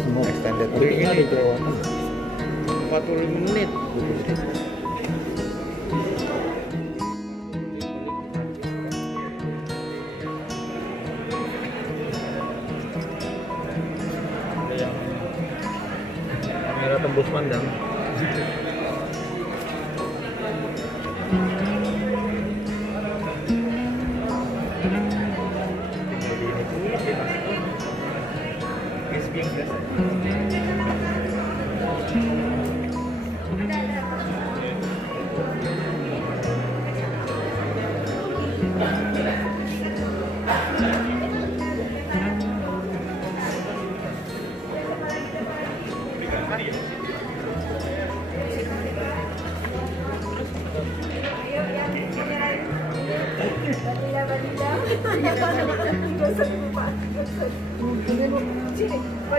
semua. Extended Tapi ini weekend. di Jawa Tengah. 45 menit. Ada yang kamera tembus pandang.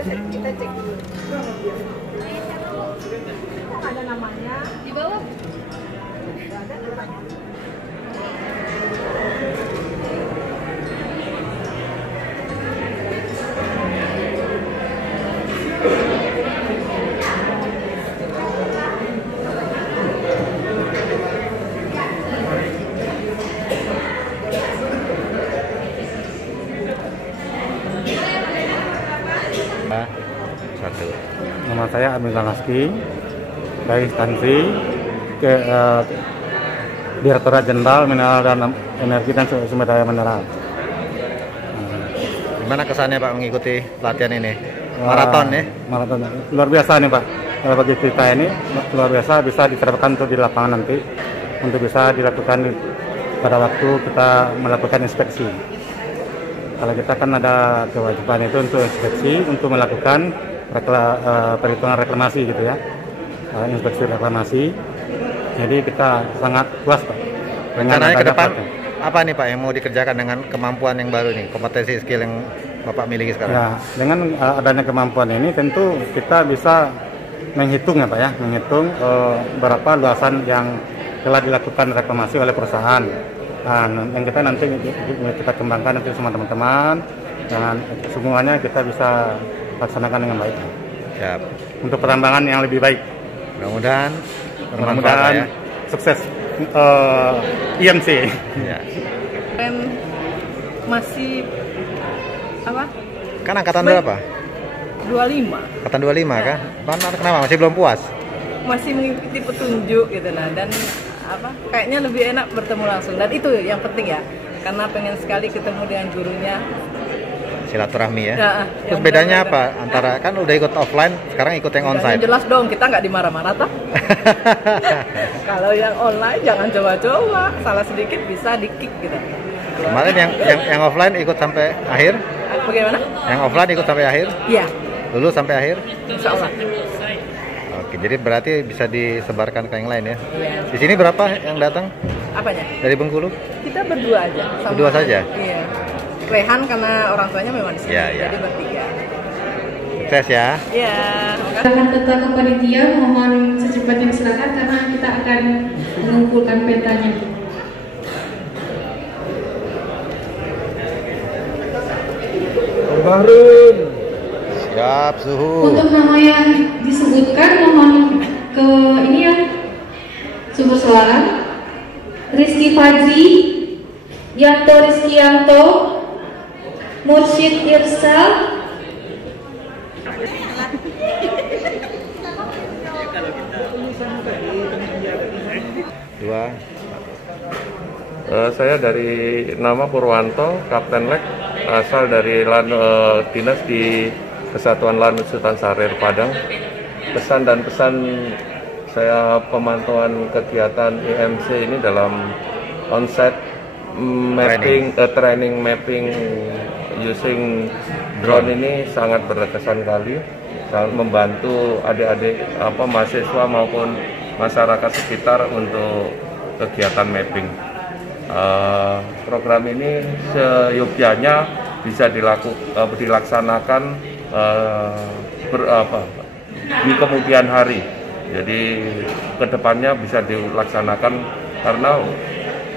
Kita cek dulu. Kok ada namanya? Di bawah. Ada namanya. Satu. Nama saya Amir Lanaski dari instansi Direktorat Jenderal Mineral dan Energi dan Sumber Daya Mineral. Gimana kesannya Pak mengikuti pelatihan ini? Maraton ya? Maraton. Luar biasa nih Pak. Kalau bagi kita ini luar biasa, bisa diterapkan untuk di lapangan nanti untuk bisa dilakukan pada waktu kita melakukan inspeksi. Kalau kita kan ada kewajiban itu untuk inspeksi, untuk melakukan perhitungan reklamasi gitu ya, inspeksi reklamasi. Jadi kita sangat puas Pak. Rencananya ke depan apa nih Pak yang mau dikerjakan dengan kemampuan yang baru nih, kompetensi skill yang Bapak miliki sekarang? Ya, dengan adanya kemampuan ini tentu kita bisa menghitung ya Pak ya, menghitung berapa luasan yang telah dilakukan reklamasi oleh perusahaan. Yang kita nanti kita kembangkan nanti semua teman-teman, dan semuanya kita bisa laksanakan dengan baik. Siap. Untuk penambangan yang lebih baik. Mudah-mudahan bermanfaat ya. Sukses IMC. Ya. Masih apa? Kan angkatan berapa? 25. Angkatan 25 kah? Kenapa masih belum puas? Masih mengikuti petunjuk gitu nah, dan apa? Kayaknya lebih enak bertemu langsung, dan itu yang penting ya. Karena pengen sekali ketemu dengan gurunya. Silaturahmi ya. Ya, Terus bedanya apa antara kan udah ikut offline, sekarang ikut yang onsite? Jelas dong, kita nggak dimarah-marah toh. Kalau yang online jangan coba-coba, salah sedikit bisa di-kick gitu. Kemarin yang offline ikut sampai akhir? Bagaimana? Yang offline ikut sampai akhir? Iya. Lulus sampai akhir? Insya Allah. Oke, jadi berarti bisa disebarkan ke yang lain ya? Iya. Di sini berapa yang datang? Apanya? Dari Bengkulu? Kita berdua aja. Berdua saja? Iya. Rehan karena orang tuanya memang di sini, Iya, iya. jadi bertiga. Sukses ya. Iya. Akan tetap ke panitia, mohon secepatnya silakan karena kita akan mengumpulkan petanya. Bahrun. Siap suhu. Untuk nama yang disebutkan mohon ke ini ya, sumber suara. Rizky Fadzi, Yanto Rizkyanto, Mursyid Irsal, Dua. Saya dari nama Purwanto, Kapten Lek, asal dari dinas di Kesatuan Lanut Sultan Syahrir Padang. Pesan dan pesan saya pemantauan kegiatan IMC ini dalam on-site mapping, training mapping using drone ini sangat berkesan kali, sangat membantu adik-adik mahasiswa maupun masyarakat sekitar untuk kegiatan mapping. Program ini seyogyanya bisa dilaksanakan di kemudian hari. Jadi kedepannya bisa dilaksanakan karena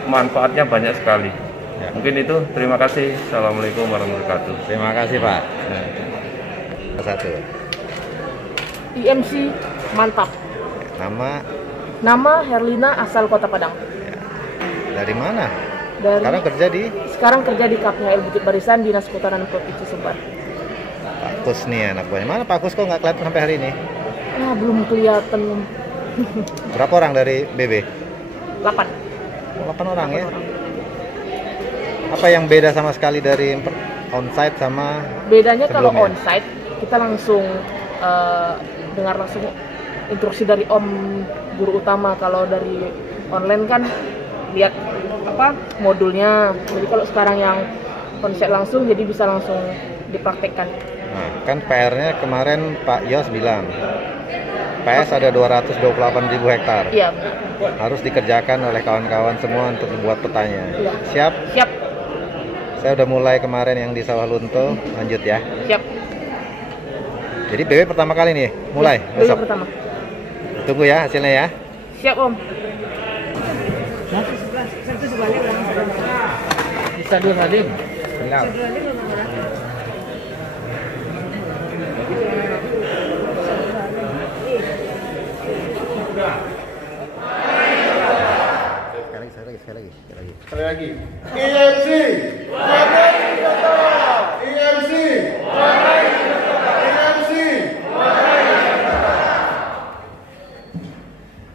manfaatnya banyak sekali. Ya. Mungkin itu. Terima kasih. Assalamualaikum warahmatullahi wabarakatuh. Terima kasih Pak. Satu. IMC mantap. Nama Herlina, asal Kota Padang. dari mana? Sekarang kerja di KPHL Bukit Barisan, Dinas Kehutanan Provinsi Sumbar. Pak Kus nih anak buahnya. Mana Pak Kus kok nggak kelihatan sampai hari ini? Ya, belum kelihatan. Berapa orang dari BB? 8 orang ya? Apa yang beda sama sekali dari onsite sama bedanya? Kalau sebelumnya? onsite kita langsung dengar langsung instruksi dari Om guru utama. Kalau dari online kan lihat modulnya. Jadi kalau sekarang yang onsite langsung, jadi bisa langsung dipraktekkan. Nah, kan PR-nya kemarin Pak Yos bilang PS ada 228.000 hektar. Iya. Harus dikerjakan oleh kawan-kawan semua untuk membuat petanya. Iya. Siap? Siap. Saya udah mulai kemarin yang di Sawah Lunto, lanjut ya. Siap. Jadi BB pertama kali nih, mulai besok. BB pertama. Tunggu ya hasilnya ya. Siap Om. Bisa dulu Radim. Siap. Sekali lagi. IMC. IMC. IMC.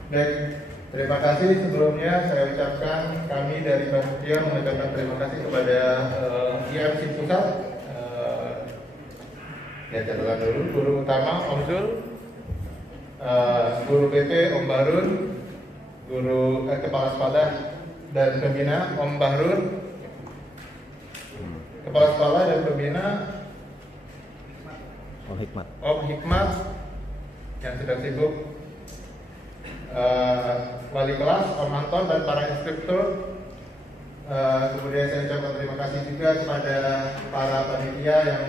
Baik, terima kasih sebelumnya saya ucapkan kami dari Panitia mengucapkan terima kasih kepada IMC Pusat. Ya, catatan dulu, guru utama Om Zul, guru BP Om Barun, guru kepala sekolah dan pembina Om Bahrul, kepala sekolah dan pembina Om Hikmat yang sedang sibuk, wali kelas Om Anton dan para instruktur. Kemudian saya ucapkan terima kasih juga kepada para panitia yang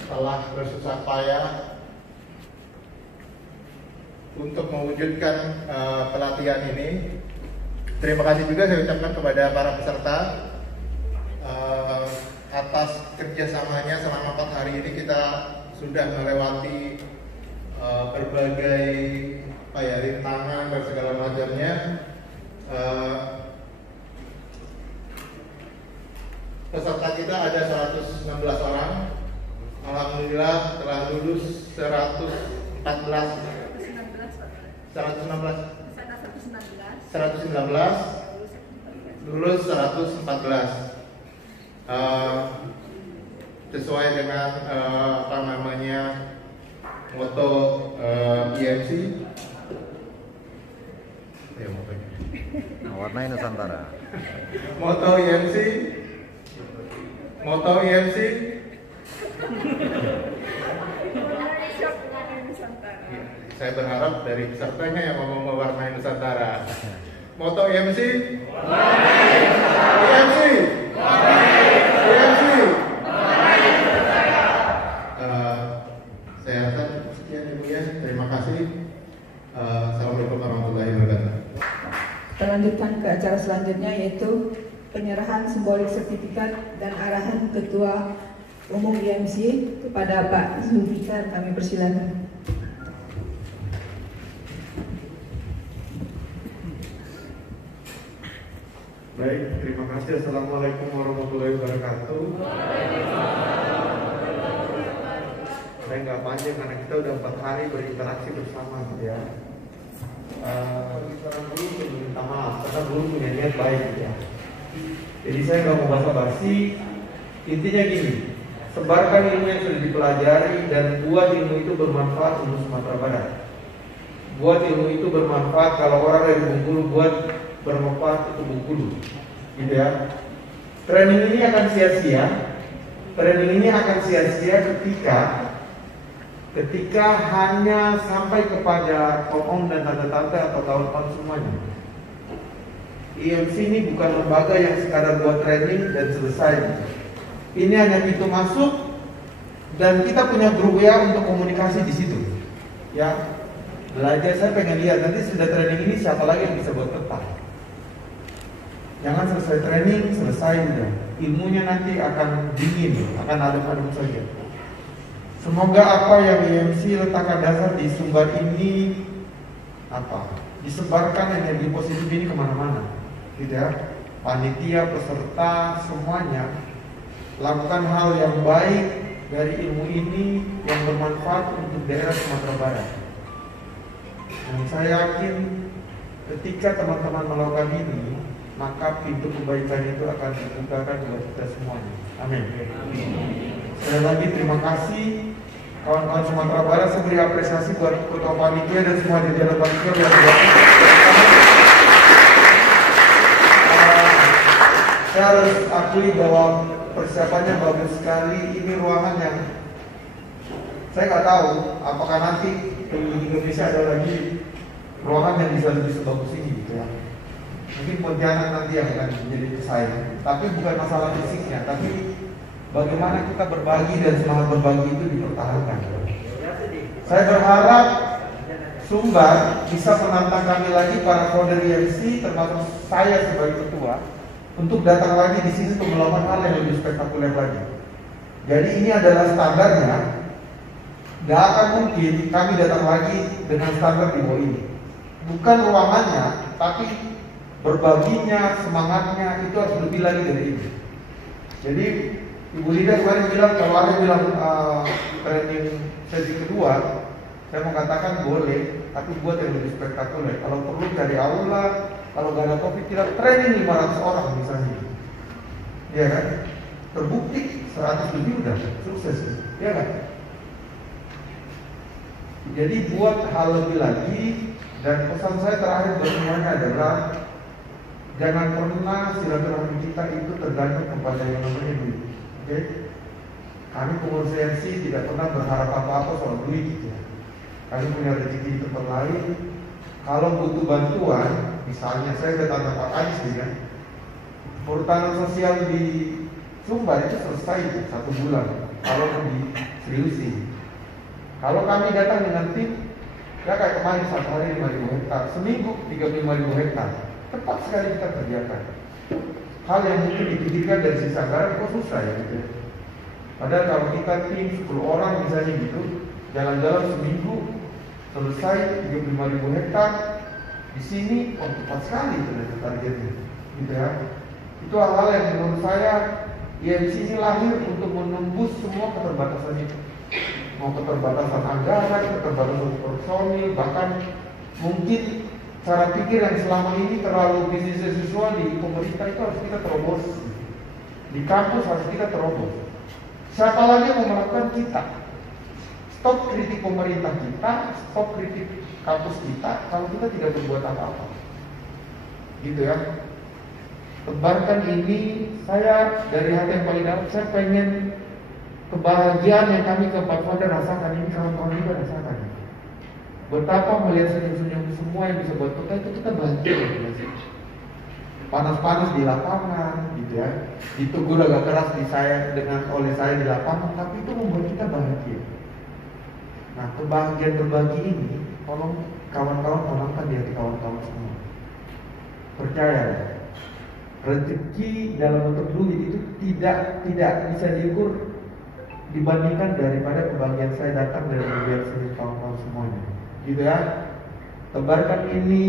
telah bersusah payah untuk mewujudkan pelatihan ini. Terima kasih juga saya ucapkan kepada para peserta atas kerjasamanya selama 4 hari ini. Kita sudah melewati berbagai rintangan dan segala macamnya. Peserta kita ada 116 orang. Alhamdulillah telah lulus 119, lulus 114. Sesuai dengan moto IMC. Ya, motonya. Warnai Nusantara. Moto IMC. Saya berharap dari pesertanya yang ngomong mewarnai Nusantara. Moto IMC. Saya rasa sekian Ibu ya. Terima kasih. Assalamualaikum warahmatullahi wabarakatuh. Kita lanjutkan ke acara selanjutnya, yaitu penyerahan simbolik sertifikat dan arahan Ketua Umum IMC kepada Pak Zulfikar. Kami persilakan. Baik, terima kasih. Assalamualaikum warahmatullahi wabarakatuh. Saya nggak panjang karena kita udah 4 hari berinteraksi bersama gitu ya. Sekarang dulu minta maaf karena belum punya niat baik gitu ya. Jadi saya nggak mau basa-basi. Intinya gini, sebarkan ilmu yang sudah dipelajari dan buat ilmu itu bermanfaat untuk Sumatera Barat. Buat ilmu itu bermanfaat kalau orang dari Bengkulu, buat bermanfaat untuk Bengkulu, gitu ya. Training ini akan sia-sia. Training ini akan sia-sia ketika hanya sampai kepada om dan tante-tante atau kawan-kawan semuanya. IMC ini bukan lembaga yang sekadar buat training dan selesai. Ini hanya pintu masuk dan kita punya grup WA untuk komunikasi di situ. Ya, belajar. Saya pengen lihat nanti sudah training ini siapa lagi yang bisa buat peta. Jangan selesai training selesai udah. Ilmunya nanti akan dingin, akan adem-adem saja. Semoga apa yang IMC letakkan dasar di Sumbar ini disebarkan energi positif ini kemana-mana, gitu ya. Panitia, peserta, semuanya lakukan hal yang baik dari ilmu ini yang bermanfaat untuk daerah Sumatera Barat. Dan saya yakin ketika teman-teman melakukan ini, maka pintu kebaikan itu akan dibukakan buat kita semuanya. Amin. Sekali lagi terima kasih kawan-kawan Sumatera Barat. Saya beri apresiasi buat ketua panitia dan semua jajaran panitia yang saya harus akui bahwa persiapannya bagus sekali. Ini ruangan yang saya nggak tahu apakah nanti di Indonesia ada lagi ruangan yang bisa lebih sebagus ini, gitu ya. Mungkin Pontianak nanti yang akan menjadi pesaing. Tapi bukan masalah fisiknya, tapi bagaimana kita berbagi dan semangat berbagi itu dipertahankan. Saya berharap Sumbar bisa menantang kami lagi, para founder IMC termasuk saya sebagai ketua, untuk datang lagi di sini untuk melakukan hal yang lebih spektakuler lagi. Jadi ini adalah standarnya. Gak akan mungkin kami datang lagi dengan standar di bawah ini. Bukan ruangannya, tapi berbaginya, semangatnya itu harus lebih lagi dari ini. Jadi Ibu Lida kemarin bilang kalau ada bilang training sesi kedua, saya mau katakan boleh, tapi buat yang lebih spektakuler. Kalau perlu dari aula, kalau nggak ada COVID kita training 500 orang misalnya, ya kan? Terbukti 100 lebih udah sukses, ya kan? Jadi buat hal lebih lagi, dan pesan saya terakhir buat semuanya adalah jangan pernah silaturahmi kita itu tergantung kepada yang namanya duit. Oke? Kami pengurus IMC tidak pernah berharap apa-apa soal duit, gitu ya. Kami punya rezeki di tempat lain. Kalau butuh bantuan, misalnya saya ke tante Pak Anies, kan, perhutanan sosial di Sumbar itu selesai 1 bulan kalau diseriusin. Kalau kami datang dengan tim, ya kayak kemarin 1 hari 5.000 hektar, seminggu 35.000 hektar, cepat sekali kita kerjakan. Hal yang mungkin dipikirkan dari sisi anggaran kok susah ya, gitu. Padahal kalau kita tim 10 orang misalnya gitu, jalan-jalan seminggu selesai 35.000 hektar di sini, cepat sekali ternyata targetnya, gitu ya. Itu hal-hal yang menurut saya IMC ini lahir untuk menembus semua keterbatasan itu. Mau keterbatasan anggaran, keterbatasan personil, bahkan mungkin cara pikir yang selama ini terlalu bisnis as usual di pemerintah itu harus kita terobos. Di kampus harus kita terobos. Siapa lagi yang mau melakukan kita? Stop kritik pemerintah kita, stop kritik kampus kita kalau kita tidak berbuat apa-apa. Gitu ya. Tebarkan ini, saya dari hati yang paling dalam, saya pengen kebahagiaan yang kami keempat founder rasakan ini, kawan-kawan juga rasakan. Betapa melihat senyum-senyum semua yang bisa buat kita, itu kita bahagia. Panas-panas di lapangan, gitu ya. Ditegur agak keras oleh saya di lapangan, tapi itu membuat kita bahagia. Nah, kebahagiaan berbagi ini, tolong kawan-kawan tanamkan di hati kawan-kawan semua. Percaya, rezeki dalam bentuk duit itu tidak bisa diukur dibandingkan daripada kebahagiaan saya datang dari melihat senyum kawan-kawan semuanya, gitu ya. Tebarkan ini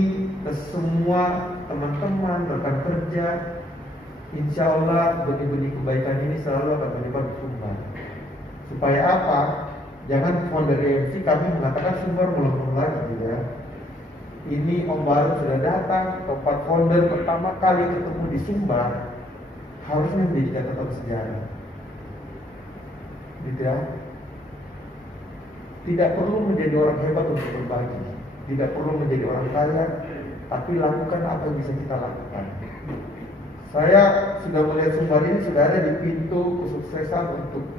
ke semua teman-teman, rekan kerja. Insya Allah benih-benih kebaikan ini selalu akan menyebar di Sumbar. Supaya apa? Jangan founder IMC kami mengatakan Sumbar melengkung lagi, gitu ya. Ini Om Baru sudah datang, tempat founder pertama kali ketemu di Sumbar, harusnya menjadi catatan sejarah, gitu ya. Tidak perlu menjadi orang hebat untuk berbagi, tidak perlu menjadi orang kaya, tapi lakukan apa yang bisa kita lakukan. Saya sudah melihat Sumbar ini sudah ada di pintu kesuksesan untuk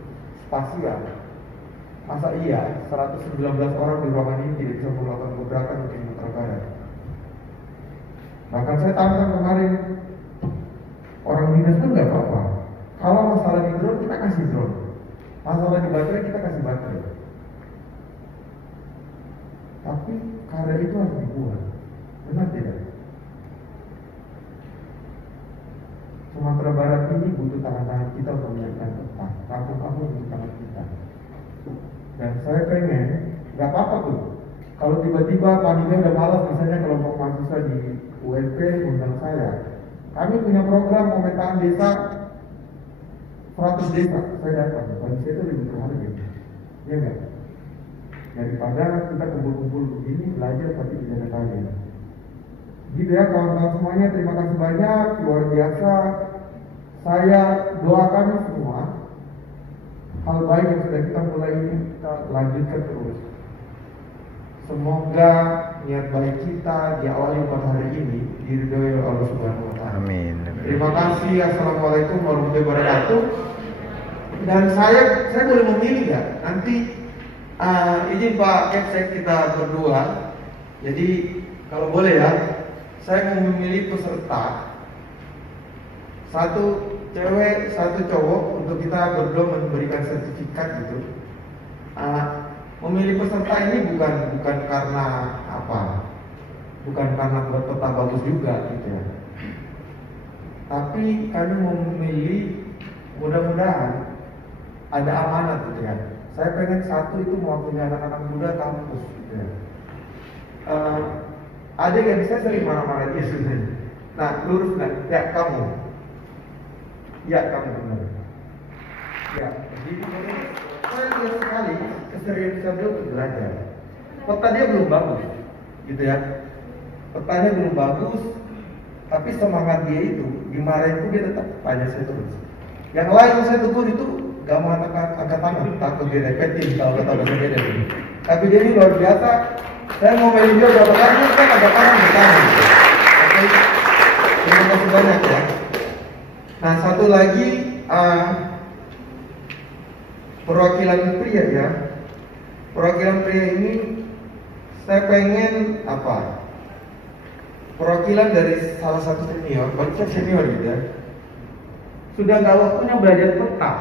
spasial. Masa iya 119 orang di ruangan ini tidak bisa melakukan gebrakan untuk Sumatera Barat? Bahkan saya tanya kemarin, orang dinas pun nggak apa-apa. Kalau masalah di drone kita kasih drone, masalah di baterai kita kasih baterai. Tapi karya itu harus dibuat, benar tidak? Sumatera Barat ini butuh tangan-tangan kita untuk menyiapkan tempat. Kampung-kampung butuh tangan kita. Dan saya pengen, nggak apa-apa tuh. Kalau tiba-tiba panitia udah malas, misalnya kelompok mahasiswa di UNP undang saya, kami punya program pemetaan desa 100 desa, saya datang. Bagi saya itu lebih berharga, ya nggak? Daripada kita kumpul-kumpul begini belajar tapi tidak ada kalian. Gitu ya kawan-kawan semuanya, terima kasih banyak, luar biasa. Saya doakan semua hal baik yang sudah kita mulai ini kita lanjutkan terus. Semoga niat baik kita diawali pada hari ini diridhoi oleh Allah Subhanahu wa taala. Amin. Terima kasih. Assalamualaikum warahmatullahi wabarakatuh. Dan saya boleh memilih nggak? Nanti izin Pak Kepsek kita berdua. Jadi kalau boleh ya, saya mau memilih peserta. Satu cewek, satu cowok untuk kita berdua memberikan sertifikat gitu. Memilih peserta ini bukan karena apa? Bukan karena buat peta bagus juga gitu ya. Tapi kami memilih mudah-mudahan ada amanat gitu ya. Saya pengen satu itu mewakili anak-anak muda kampus gitu ya. Ada yang saya sering marah-marah dia sebenarnya. Nah, lurus nggak? Ya kamu. Ya kamu benar. Ya, jadi saya lihat sekali keseriusan dia untuk belajar. Peta dia belum bagus, gitu ya. Petanya belum bagus, tapi semangat dia itu dimarahin pun dia tetap tanya saya terus. Yang lain saya tegur itu gak mau angkat tangan, takut direpetin kalau kata bahasa beda. Tapi dia ini luar biasa. Saya mau main dia berapa kali kan ada tangan bertanya. Oke, terima kasih banyak ya. Nah satu lagi perwakilan pria ya. Perwakilan pria ini saya pengen apa? Perwakilan dari salah satu senior, bagi senior gitu ya. Sudah nggak waktunya belajar peta,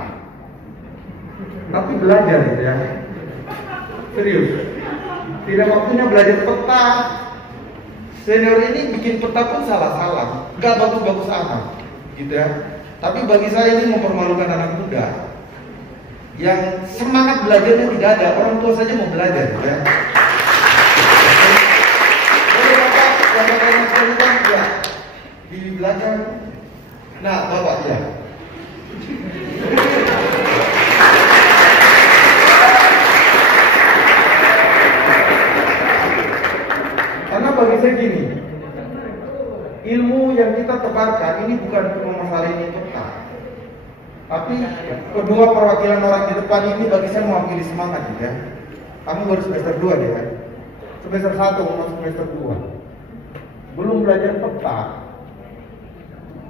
tapi belajar gitu ya. Serius, tidak waktunya belajar peta. Senior ini bikin peta pun salah-salah, nggak bagus-bagus amat, gitu ya. Tapi bagi saya ini mempermalukan anak muda yang semangat belajarnya tidak ada. Orang tua saja mau belajar, gitu ya. Jadi bapak yang berkaitan sekalian ya di belakang. Nah, bapak ya. Karena bagi saya gini, ilmu yang kita tebarkan ini bukan cuma masalah ini peta, tapi kedua perwakilan orang di depan ini bagi saya mewakili semangat gitu ya. Kamu baru semester 2 deh kan? Semester 1 mau masuk semester 2, belum belajar peta,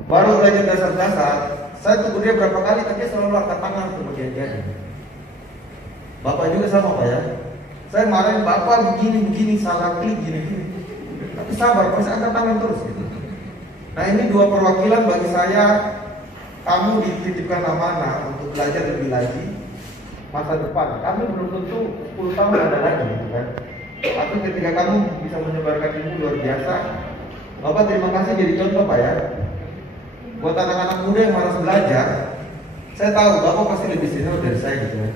baru belajar dasar-dasar. Saya tunggu dia berapa kali, tapi dia selalu angkat tangan untuk bagian-bagian. Bapak juga sama Pak ya. Saya marahin Bapak begini, salah klik gini. Tapi sabar, pasti angkat tangan terus gitu. Nah ini dua perwakilan bagi saya. Kamu dititipkan amanah untuk belajar lebih lagi masa depan. Kami belum tentu 10 tahun ada lagi gitu kan. Tapi ketika kamu bisa menyebarkan ilmu luar biasa, Bapak terima kasih jadi contoh Pak ya. Buat anak-anak muda yang malas belajar, saya tahu Bapak pasti lebih senior dari saya gitu ya.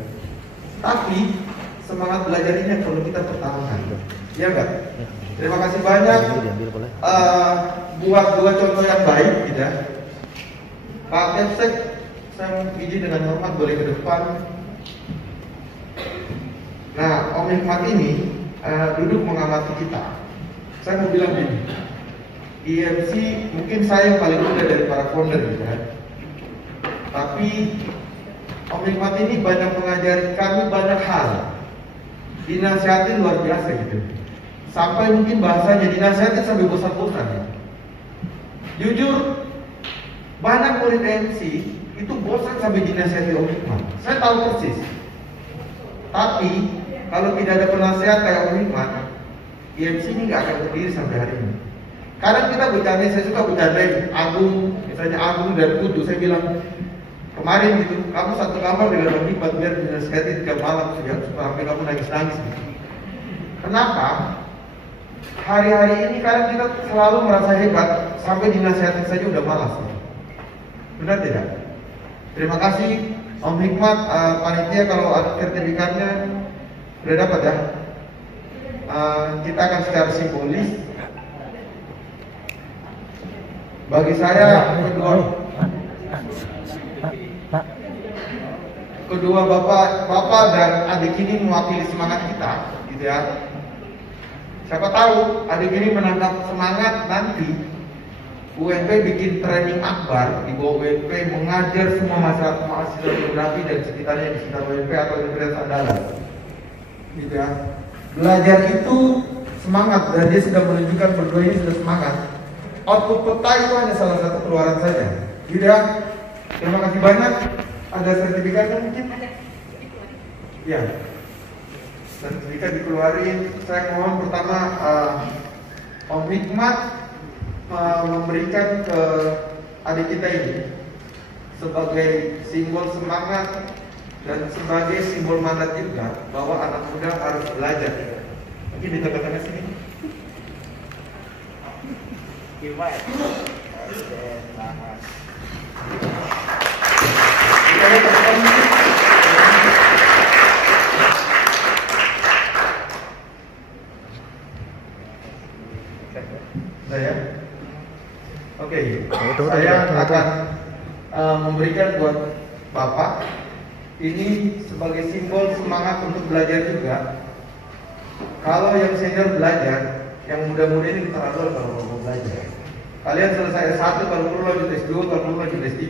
Tapi semangat belajar ini yang perlu kita pertahankan, ya enggak? Terima kasih banyak buat dua contoh yang baik, gitu ya. Pak Kepsek, saya mau izin dengan hormat boleh ke depan. Nah, Om Hikmat ini duduk mengamati kita. Saya mau bilang gini, IMC mungkin saya yang paling muda dari para founder, gitu ya. Tapi Om Hikmat ini banyak mengajari kami banyak hal. Dinasihatin luar biasa gitu. Sampai mungkin bahasanya dinasihatin sampai bosan-bosan ya. Jujur, banyak murid MC itu bosan sampai dinasihati Om Hikmat. Saya tahu persis. Tapi kalau tidak ada penasehat kayak Om Hikmat, IMC ini nggak akan berdiri sampai hari ini. Kadang kita bercanda, saya suka bercandain Agung, misalnya Agung dan Putu. Saya bilang kemarin gitu, kamu satu kamar dengan Om Hikmat biar dinasihati tiap malam sampai kamu nangis-nangis. Gitu. Kenapa? Hari-hari ini kadang kita selalu merasa hebat sampai dinasihatin saja udah malas. Benar tidak? Terima kasih Om Hikmat, panitia kalau ada sertifikatnya Sudah dapat ya? Kita akan secara simbolis. Bagi saya kedua bapak dan adik ini mewakili semangat kita, gitu ya. Siapa tahu adik ini menangkap semangat nanti UNP bikin training akbar di bawah UNP mengajar semua mahasiswa geografi dan sekitarnya di sekitar UNP atau Universitas Andalas, gitu ya. Belajar itu semangat dan dia sudah menunjukkan berdua ini sudah semangat. Output peta itu hanya salah satu keluaran saja, gitu ya. Terima kasih banyak. Ada sertifikatnya mungkin? Ya. Sertifikat dikeluarin. Saya mohon pertama Om Hikmat memberikan ke adik kita ini sebagai simbol semangat dan sebagai simbol mandat juga bahwa anak muda harus belajar. Mungkin di tengah-tengah sini. Hikmat. Saya, oke, saya akan memberikan buat Bapak ini sebagai simbol semangat untuk belajar juga. Kalau yang senior belajar, yang muda-muda ini terlalu kalau mau belajar. Kalian selesai S1 kalau perlu lanjut S2, kalau perlu lanjut S3.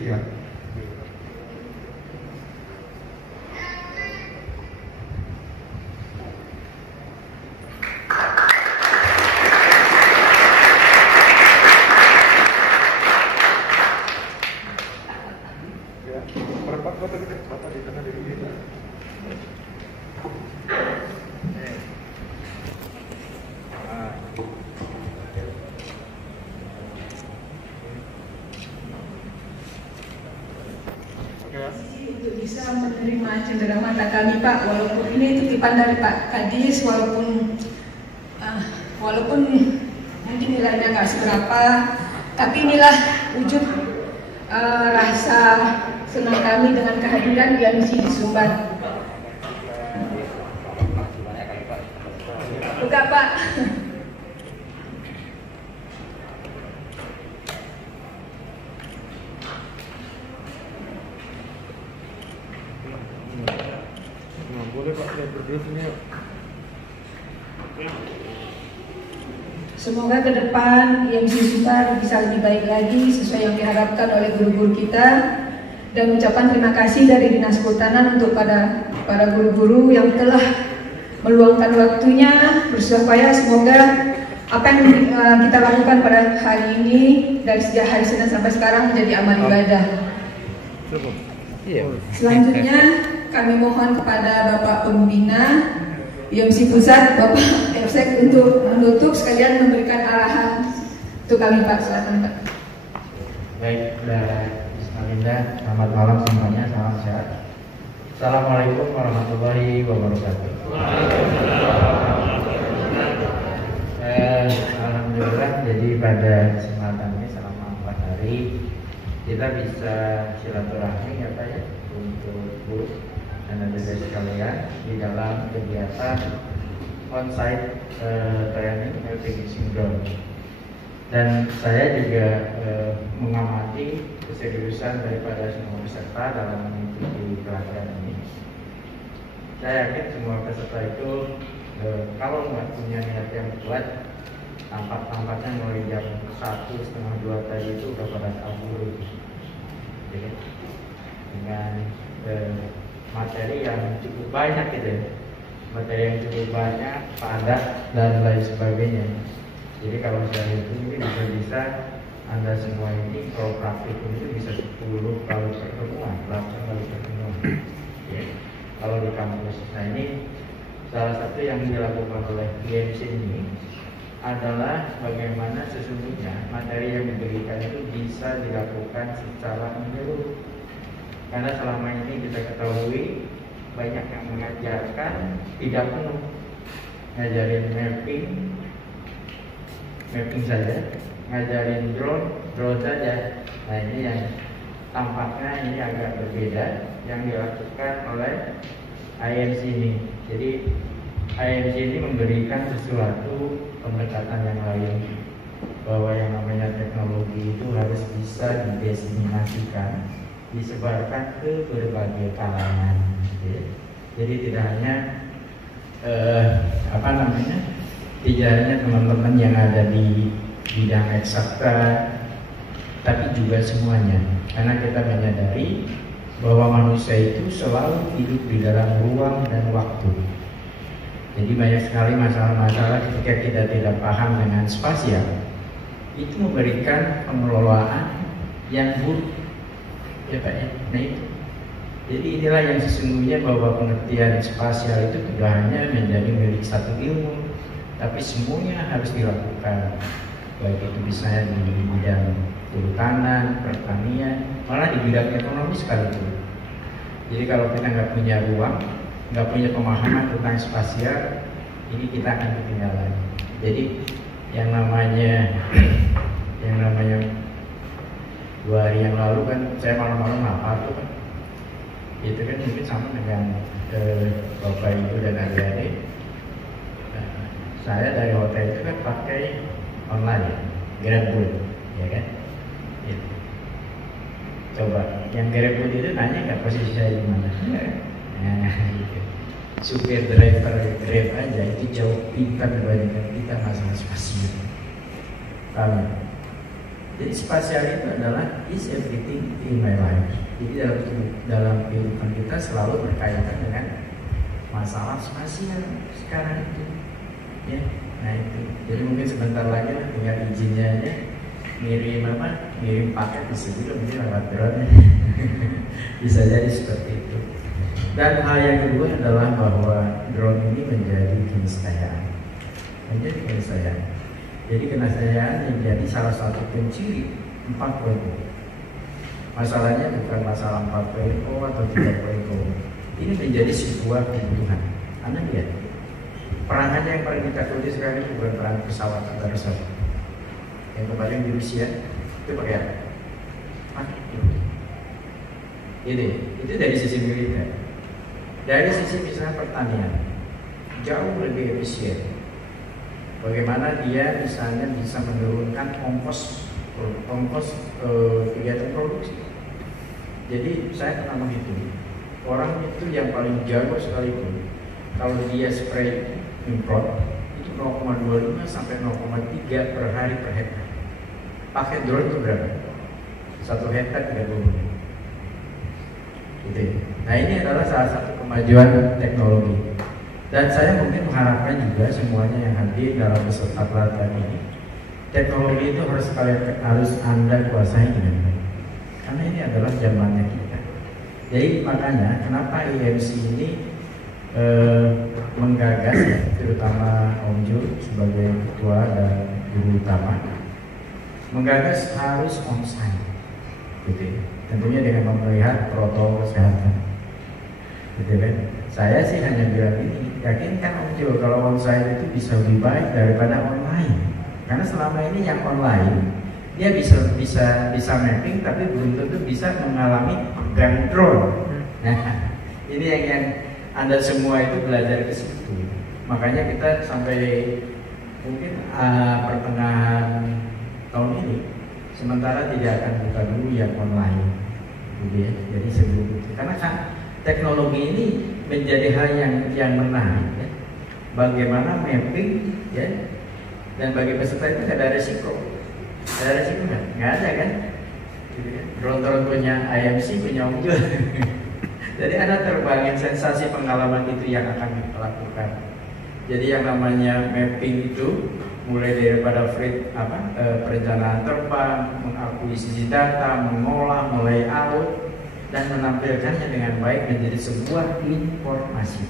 Untuk bisa menerima cendera mata kami Pak, walaupun ini titipan dari Pak Kadis, walaupun mungkin nilainya nggak seberapa, tapi inilah wujud rasa senang kami dengan kehadiran IMC di Sumbar. Buka Pak. Semoga ke depan IMC Sumbar bisa lebih baik lagi sesuai yang diharapkan oleh guru-guru kita, dan ucapan terima kasih dari Dinas Kehutanan untuk para guru-guru yang telah meluangkan waktunya bersuah payah. Semoga apa yang kita lakukan pada hari ini dari sejak hari Senin sampai sekarang menjadi amal ibadah. Selanjutnya kami mohon kepada Bapak Pembina IMC Pusat, Bapak Efsek untuk menutup sekalian memberikan arahan untuk kami Pak. Silakan Pak. Baik, bismillah, selamat malam semuanya, salam sehat. Assalamualaikum warahmatullahi wabarakatuh. Alhamdulillah, jadi pada kesempatan ini selama 4 hari kita bisa silaturahmi ya Pak ya, untuk guru dan adik-adik sekalian di dalam kegiatan on-site training mapping syndrome. Dan saya juga mengamati keseriusan daripada semua peserta dalam mengikuti pelatihan ini. Saya yakin semua peserta itu kalau nggak punya niat yang kuat, tampak-tampaknya mulai jam 1, setengah 2 tadi itu udah pada kabur. Jadi, dengan materi yang cukup banyak gitu ya, materi yang cukup banyak, padat dan lain sebagainya. Jadi kalau saya hitung ini bisa Anda semua ini kalau praktikum itu bisa 10 kali pertemuan, 8 kali pertemuan ya. Kalau di kampus, nah ini salah satu yang dilakukan oleh IMC ini adalah bagaimana sesungguhnya materi yang diberikan itu bisa dilakukan secara menyeluruh. Karena selama ini kita ketahui banyak yang mengajarkan tidak penuh, ngajarin mapping saja, ngajarin drone saja. Nah ini yang tampaknya ini agak berbeda yang dilakukan oleh IMC ini. Jadi IMC ini memberikan sesuatu pendekatan yang lain, bahwa yang namanya teknologi itu harus bisa didiseminasikan, disebarkan ke berbagai kalangan. Jadi tidak hanya tidak hanya teman-teman yang ada di bidang eksakta, tapi juga semuanya. Karena kita menyadari bahwa manusia itu selalu hidup di dalam ruang dan waktu. Jadi banyak sekali masalah-masalah ketika kita tidak paham dengan spasial, itu memberikan pengelolaan yang buruk, ya Pak ya. Nah itu. Jadi inilah yang sesungguhnya bahwa pengertian spasial itu tidak hanya menjadi milik satu ilmu, tapi semuanya harus dilakukan, baik itu misalnya di bidang kehutanan, pertanian, malah di bidang ekonomi sekalipun. Jadi kalau kita nggak punya ruang, nggak punya pemahaman tentang spasial, ini kita akan ketinggalan. Jadi yang namanya 2 hari yang lalu kan saya malam-malam apa tuh kan, itu kan mungkin sama dengan Bapak Ibu dan adik-adik. Saya dari hotel itu kan pakai online, GrabFood, ya kan? Gitu. Coba yang GrabFood itu nanya nggak posisi saya di mana? Nah, gitu. Supir driver Grab aja itu jauh pintar dibandingkan kita masalah spasial. Paham? Jadi spasial itu adalah is everything in my life. Jadi dalam kehidupan kita selalu berkaitan dengan masalah spasial sekarang itu. Ya, nah itu. Jadi mungkin sebentar lagi lah, tinggal izinnya aja ngirim paket di sini mungkin lewat drone. Bisa jadi seperti itu. Dan hal yang kedua adalah bahwa drone ini menjadi keniscayaan. Jadi keniscayaan menjadi salah satu penciri 4.0. Masalahnya bukan masalah 4.0 atau 3.0. Ini menjadi sebuah kebutuhan. Anda lihat, perangannya yang paling ditakuti sekarang bukan perang pesawat antar-pesawat. Yang kemarin di Rusia itu pakai apa? Itu dari sisi militer. Dari sisi misalnya pertanian, jauh lebih efisien. Bagaimana dia misalnya bisa menurunkan ongkos kegiatan produksi. Jadi saya pernah menghitung, orang itu yang paling jago sekalipun, kalau dia spray import itu 0,25 sampai 0,3 per hari per hektar. Pakai drone itu berapa? 1 hektar 30 menit. Gitu. Nah ini adalah salah satu kemajuan teknologi. Dan saya mungkin mengharapkan juga semuanya yang hadir dalam peserta pelatihan ini, teknologi itu harus Anda kuasai dengan baik. Karena ini adalah zamannya kita. Jadi makanya kenapa IMC ini menggagas, terutama Om Jul sebagai ketua dan guru utama, menggagas harus onsite, gitu. Tentunya dengan melihat protokol kesehatan, gitu kan. Saya sih hanya bilang ini, yakinkan Om Jul kalau onsite itu bisa lebih baik daripada online. Karena selama ini yang online dia bisa mapping, tapi belum tentu bisa mengalami pegang drone. Nah, ini yang Anda semua itu belajar ke situ. Makanya kita sampai mungkin pertengahan tahun ini sementara tidak akan buka dulu yang online, gitu ya. Jadi sebelum itu, karena kan teknologi ini menjadi hal yang menarik, ya. Bagaimana mapping, ya. Dan bagi peserta itu ada resiko. Ada resiko nggak ada kan? Drone punya IMC, punya Om Jul. Jadi Anda terbangin sensasi pengalaman itu yang akan kita lakukan. Jadi yang namanya mapping itu mulai daripada perencanaan terbang, mengakuisisi data, mengolah, mulai out, dan menampilkannya dengan baik menjadi sebuah informasi.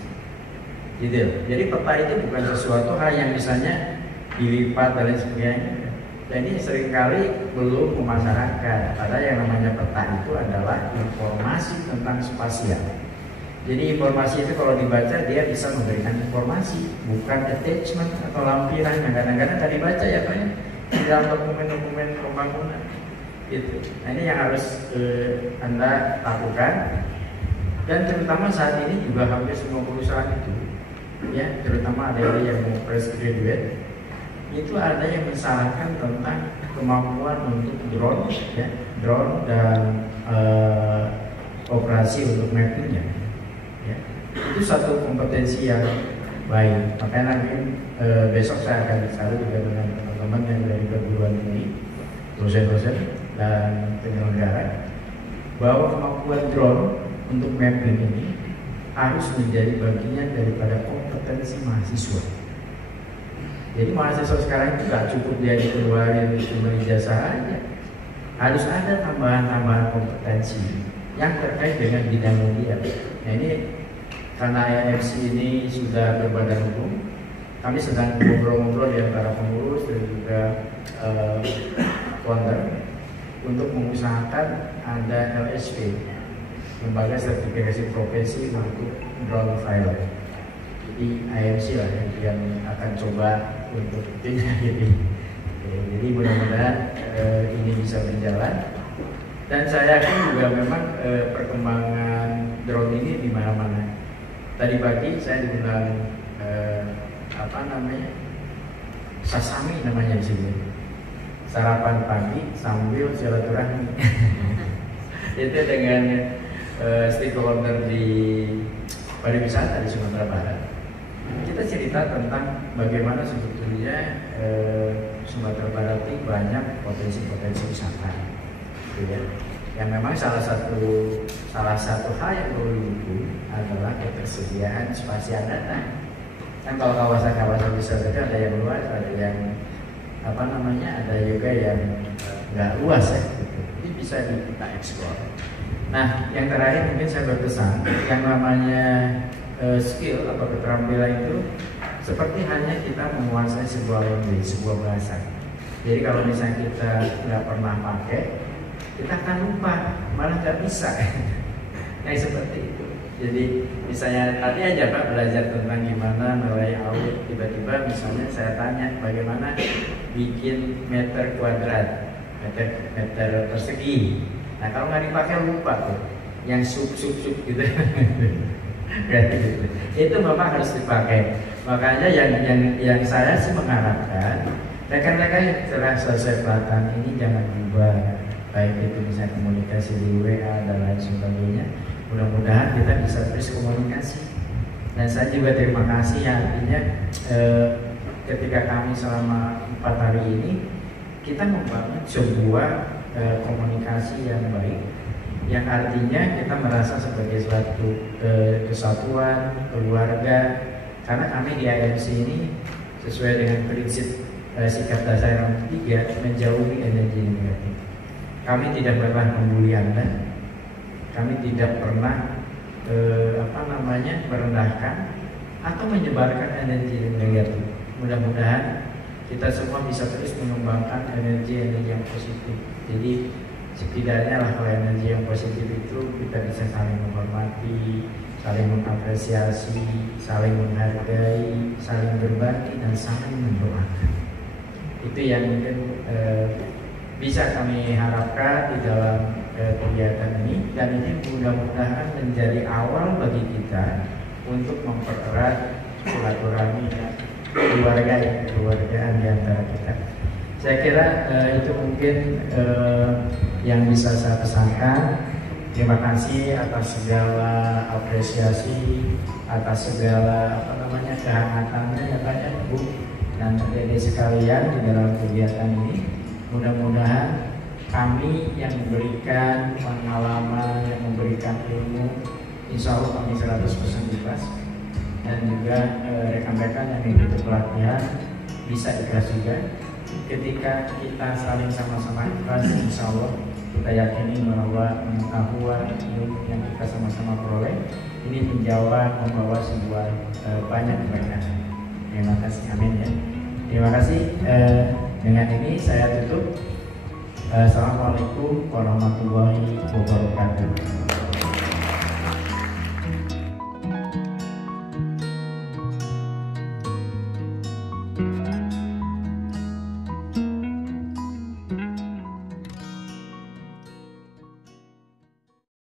Gitu. Jadi peta itu bukan sesuatu hal yang misalnya dilipat dan lain sebagainya. Jadi seringkali belum memasyarakat. Padahal yang namanya peta itu adalah informasi tentang spasial. Jadi informasi itu kalau dibaca dia bisa memberikan informasi, bukan attachment atau lampiran yang kadang-kadang tadi baca ya Pak ya, di dalam dokumen-dokumen pembangunan. Gitu. Nah ini yang harus Anda lakukan. Dan terutama saat ini juga hampir semua perusahaan itu ya, terutama ada yang mau fresh graduate, itu ada yang mensarankan tentang kemampuan untuk drone, ya, drone dan operasi untuk mappingnya, ya. Itu satu kompetensi yang baik. Makanya nanti besok saya akan bicara juga dengan teman-teman yang dari perguruan tinggi, dosen-dosen dan penyelenggara, bahwa kemampuan drone untuk mapping ini harus menjadi bagian daripada kompetensi mahasiswa. Jadi mahasiswa sekarang itu gak cukup dia dikeluarin cuma ijazah aja, harus ada tambahan-tambahan kompetensi yang terkait dengan bidangnya dia. Nah ini karena IMC ini sudah berbadan hukum, kami sedang ngobrol-ngobrol di antara pengurus dan juga founder untuk mengusahakan ada LSP, lembaga sertifikasi profesi untuk drone pilot. Jadi IMC lah yang akan coba untuk ini. Jadi mudah-mudahan ini bisa berjalan. Dan saya yakin juga memang perkembangan drone ini di mana-mana. Tadi pagi saya diundang sasami namanya di sini. Sarapan pagi sambil silaturahmi. Itu dengan stakeholder di pariwisata di Sumatera Barat. Kita cerita tentang bagaimana sebetulnya Sumatera Barat ini banyak potensi-potensi wisata, gitu ya. Yang memang salah satu hal yang perlu didukung adalah ketersediaan spasial data. Kan kalau kawasan-kawasan wisata itu ada yang luas, ada yang ada juga yang nggak luas ya. Gitu. Ini bisa kita eksplor. Nah, yang terakhir mungkin saya berpesan, yang namanya skill atau keterampilan itu seperti hanya kita menguasai sebuah language, sebuah bahasa. Jadi kalau misalnya kita nggak pernah pakai, kita akan lupa, malah nggak bisa. Nah seperti itu. Jadi misalnya tadi aja Pak belajar tentang gimana nilai audit, tiba-tiba misalnya saya tanya bagaimana bikin meter kuadrat, meter persegi. Nah kalau nggak dipakai lupa tuh, yang sub gitu. Gitu. Itu memang harus dipakai. Makanya yang saya sih mengharapkan rekan-rekan yang telah selesai pelatihan ini jangan berubah, baik itu misalnya komunikasi di WA dan lain sebagainya. Mudah-mudahan kita bisa terus komunikasi. Dan saya juga terima kasih ya, artinya ketika kami selama 4 hari ini kita membangun sebuah komunikasi yang baik, yang artinya kita merasa sebagai suatu kesatuan, keluarga. Karena kami di IMC ini sesuai dengan prinsip sikap dasar yang 3, menjauhi energi negatif. Kami tidak pernah membuli Anda, kami tidak pernah merendahkan atau menyebarkan energi negatif. Mudah-mudahan kita semua bisa terus mengembangkan energi-energi yang positif. Jadi setidaknya lah kalau energi yang positif itu kita bisa saling menghormati, saling mengapresiasi, saling menghargai, saling berbagi dan saling mendoakan. Itu yang mungkin bisa kami harapkan di dalam kegiatan ini, dan ini mudah-mudahan menjadi awal bagi kita untuk mempererat silaturahmi keluargaan di antara kita. Saya kira itu mungkin yang bisa saya pesankan. Terima kasih atas segala apresiasi, atas segala kehangatannya ya Pak ya, Bu dan adik-adik sekalian di dalam kegiatan ini. Mudah-mudahan kami yang memberikan pengalaman, yang memberikan ilmu, insya Allah kami 100% ikhlas, dan juga rekan-rekan yang mengikuti pelatihan bisa ikhlas juga. Ketika kita saling sama-sama ikhlas, insya Allah kita yakini bahwa pengetahuan ilmu yang kita sama-sama peroleh ini membawa sebuah banyak keberkahan. Terima kasih, amin ya. Terima kasih. Dengan ini saya tutup. Assalamualaikum warahmatullahi wabarakatuh.